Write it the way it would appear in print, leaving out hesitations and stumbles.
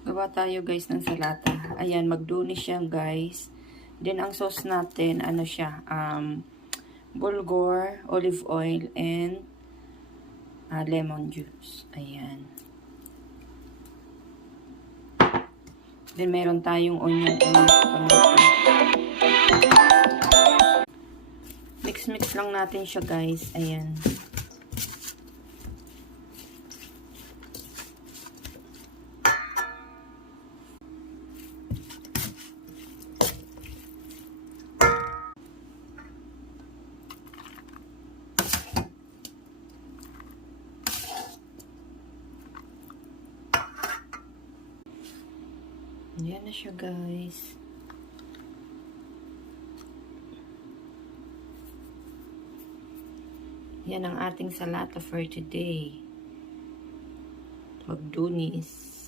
Gawa tayo guys ng salata. Ayan, magduni siya guys. Then ang sauce natin, ano siya, bulgur, olive oil, and lemon juice. Ayan. Then meron tayong onion and tomato. Mix lang natin siya guys. Ayan. Yan na siya guys. Yan ang ating salata for today. Magdunis.